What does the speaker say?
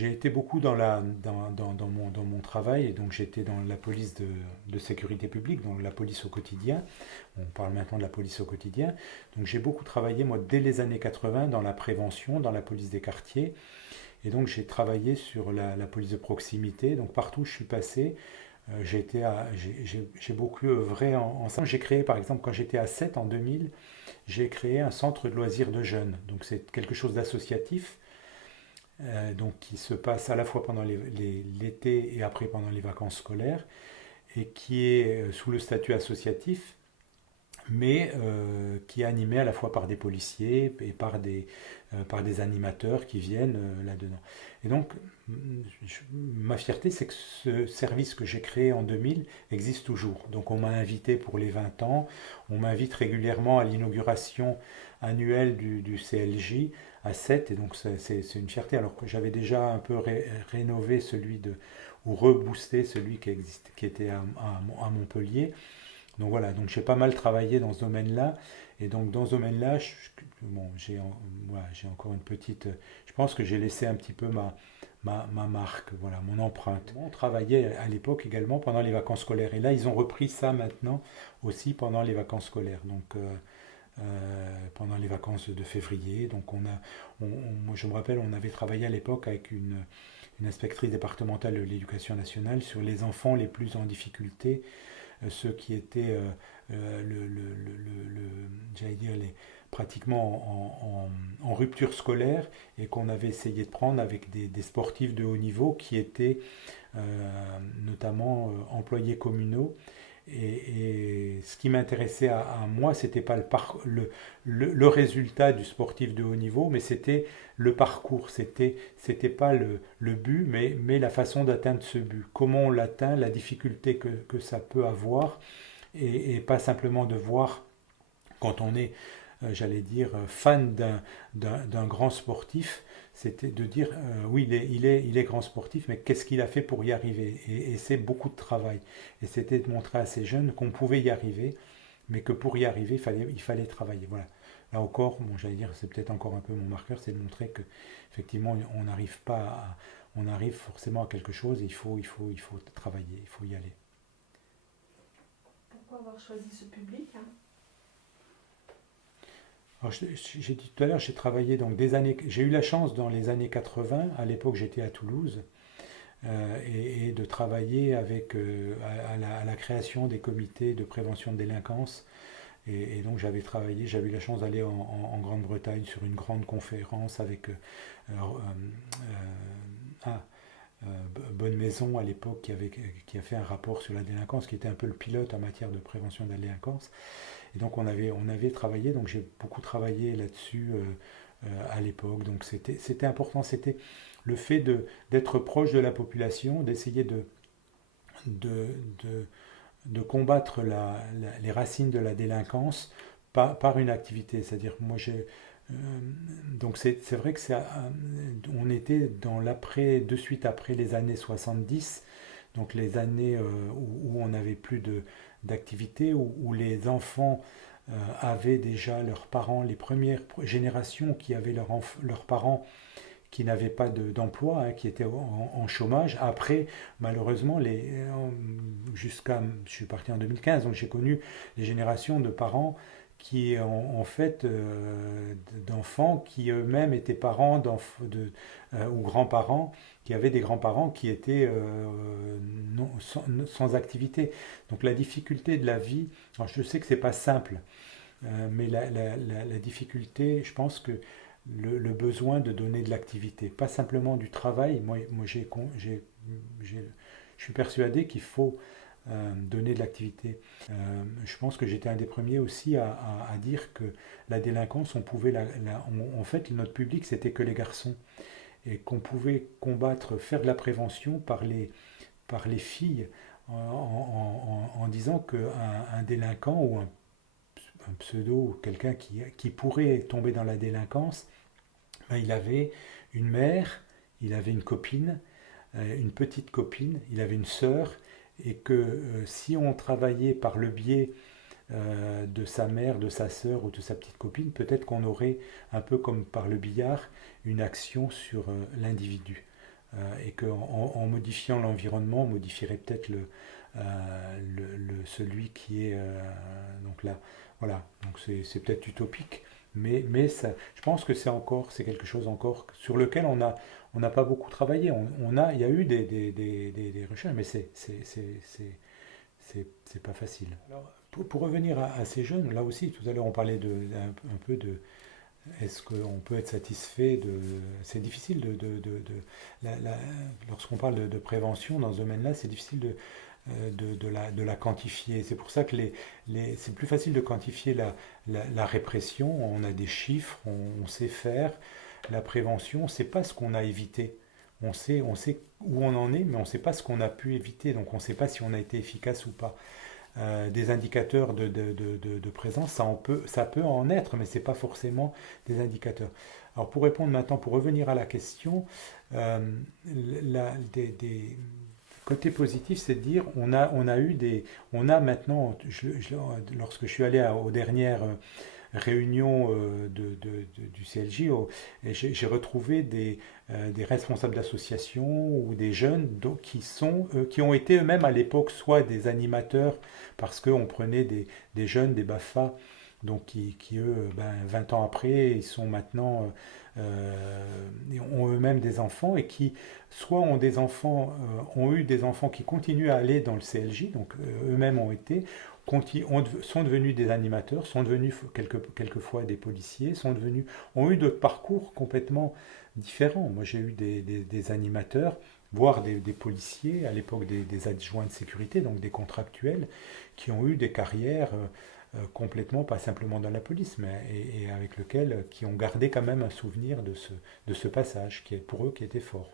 J'ai été beaucoup dans mon travail, et donc j'étais dans la police de sécurité publique, donc la police au quotidien. On parle maintenant de la police au quotidien. Donc j'ai beaucoup travaillé, moi, dès les années 80, dans la prévention, dans la police des quartiers. Et donc j'ai travaillé sur la police de proximité. Donc partout où je suis passé, j'ai beaucoup œuvré en ça. J'ai créé, par exemple, quand j'étais à 7 en 2000, j'ai créé un centre de loisirs de jeunes. Donc c'est quelque chose d'associatif, donc qui se passe à la fois pendant l'été et après pendant les vacances scolaires, et qui est sous le statut associatif, mais qui est animé à la fois par des policiers et par des animateurs qui viennent là-dedans. Et donc, ma fierté, c'est que ce service que j'ai créé en 2000 existe toujours. Donc, on m'a invité pour les 20 ans, on m'invite régulièrement à l'inauguration annuelle du CLJ à 7, et donc c'est une fierté, alors que j'avais déjà un peu rénové ou reboosté celui qui était à Montpellier. Donc voilà, donc j'ai pas mal travaillé dans ce domaine-là. Et donc dans ce domaine-là, bon, voilà, j'ai encore une petite. Je pense que j'ai laissé un petit peu ma marque, voilà, mon empreinte. On travaillait à l'époque également pendant les vacances scolaires. Et là, ils ont repris ça maintenant aussi pendant les vacances scolaires. Donc pendant les vacances de février. Donc moi, je me rappelle, on avait travaillé à l'époque avec une inspectrice départementale de l'éducation nationale sur les enfants les plus en difficulté, ceux qui étaient, j'allais dire, pratiquement en rupture scolaire, et qu'on avait essayé de prendre avec des sportifs de haut niveau qui étaient notamment employés communaux. Et ce qui m'intéressait à moi, c'était pas le résultat du sportif de haut niveau, mais c'était le parcours. C'était pas le but, mais la façon d'atteindre ce but. Comment on l'atteint, la difficulté que ça peut avoir, et pas simplement de voir quand on est, j'allais dire, fan d'un grand sportif, c'était de dire, oui, il est grand sportif, mais qu'est-ce qu'il a fait pour y arriver? Et c'est beaucoup de travail. Et c'était de montrer à ces jeunes qu'on pouvait y arriver, mais que pour y arriver, il fallait travailler. Voilà. Là encore, bon, j'allais dire, c'est peut-être encore un peu mon marqueur, c'est de montrer que effectivement, on n'arrive pas on arrive forcément à quelque chose, et il faut travailler, il faut y aller. Pourquoi avoir choisi ce public, hein? Alors, j'ai dit tout à l'heure, j'ai travaillé donc j'ai eu la chance dans les années 80, à l'époque j'étais à Toulouse, et de travailler avec, à la création des comités de prévention de délinquance. Et donc j'avais eu la chance d'aller en Grande-Bretagne sur une grande conférence avec euh, ah, Bonne Maison à l'époque, qui a fait un rapport sur la délinquance, qui était un peu le pilote en matière de prévention de la délinquance. Et donc on avait travaillé, donc j'ai beaucoup travaillé là-dessus à l'époque. Donc c'était important, c'était le fait d'être proche de la population, d'essayer de, de, de combattre les racines de la délinquance par une activité. C'est-à-dire, moi j'ai. euh, donc c'est vrai que on était dans l'après, de suite après les années 70, donc les années où on n'avait plus d'activité, où les enfants avaient déjà leurs parents, les premières générations qui avaient leurs parents qui n'avaient pas d'emploi, hein, qui étaient en chômage. Après, malheureusement, je suis parti en 2015, donc j'ai connu les générations de parents qui, en fait, d'enfants qui eux-mêmes étaient parents ou grands-parents, qui avaient des grands-parents qui étaient sans activité. Donc la difficulté de la vie, alors je sais que c'est pas simple, mais la difficulté, je pense que besoin de donner de l'activité, pas simplement du travail. Moi je suis persuadé qu'il faut donner de l'activité. Je pense que j'étais un des premiers aussi à dire que la délinquance, on pouvait en fait, notre public, c'était que les garçons, et qu'on pouvait combattre, faire de la prévention par les filles, en disant qu'un un délinquant ou un pseudo, ou quelqu'un qui pourrait tomber dans la délinquance, ben, il avait une mère, il avait une copine, une petite copine, il avait une sœur, et que si on travaillait par le biais de sa mère, de sa sœur ou de sa petite copine, peut-être qu'on aurait, un peu comme par le billard, une action sur l'individu. et qu'en en modifiant l'environnement, on modifierait peut-être celui qui est donc là. Voilà, donc c'est peut-être utopique, mais ça, je pense que c'est quelque chose encore sur lequel on n'a pas beaucoup travaillé. Il y a eu des recherches, mais c'est pas facile. Alors, pour revenir à ces jeunes, là aussi, tout à l'heure on parlait un peu de est-ce qu'on peut être satisfait de... C'est difficile lorsqu'on parle de prévention dans ce domaine-là, c'est difficile de la quantifier. C'est pour ça que c'est plus facile de quantifier la répression. On a des chiffres, on sait faire. La prévention, c'est pas ce qu'on a évité. On sait où on en est, mais on ne sait pas ce qu'on a pu éviter. Donc on ne sait pas si on a été efficace ou pas. Des indicateurs de présence, ça peut en être, mais ce n'est pas forcément des indicateurs. Alors pour répondre maintenant, pour revenir à la question, euh, des côtés positifs, c'est de dire on a maintenant, lorsque je suis allé aux dernières réunion du CLJ, et j'ai retrouvé des responsables d'associations ou des jeunes qui ont été eux-mêmes à l'époque soit des animateurs, parce qu'on prenait des jeunes, des BAFA, donc qui eux, 20 ans après, ils sont maintenant, ont eux-mêmes des enfants et qui soit ont eu des enfants qui continuent à aller dans le CLJ, donc eux-mêmes ont été, sont devenus des animateurs, sont devenus quelquefois des policiers, ont eu d'autres parcours complètement différents. Moi, j'ai eu des animateurs, voire des policiers, à l'époque des adjoints de sécurité, donc des contractuels, qui ont eu des carrières complètement, pas simplement dans la police, mais et avec lequel, qui ont gardé quand même un souvenir de ce passage, qui est pour eux qui était fort.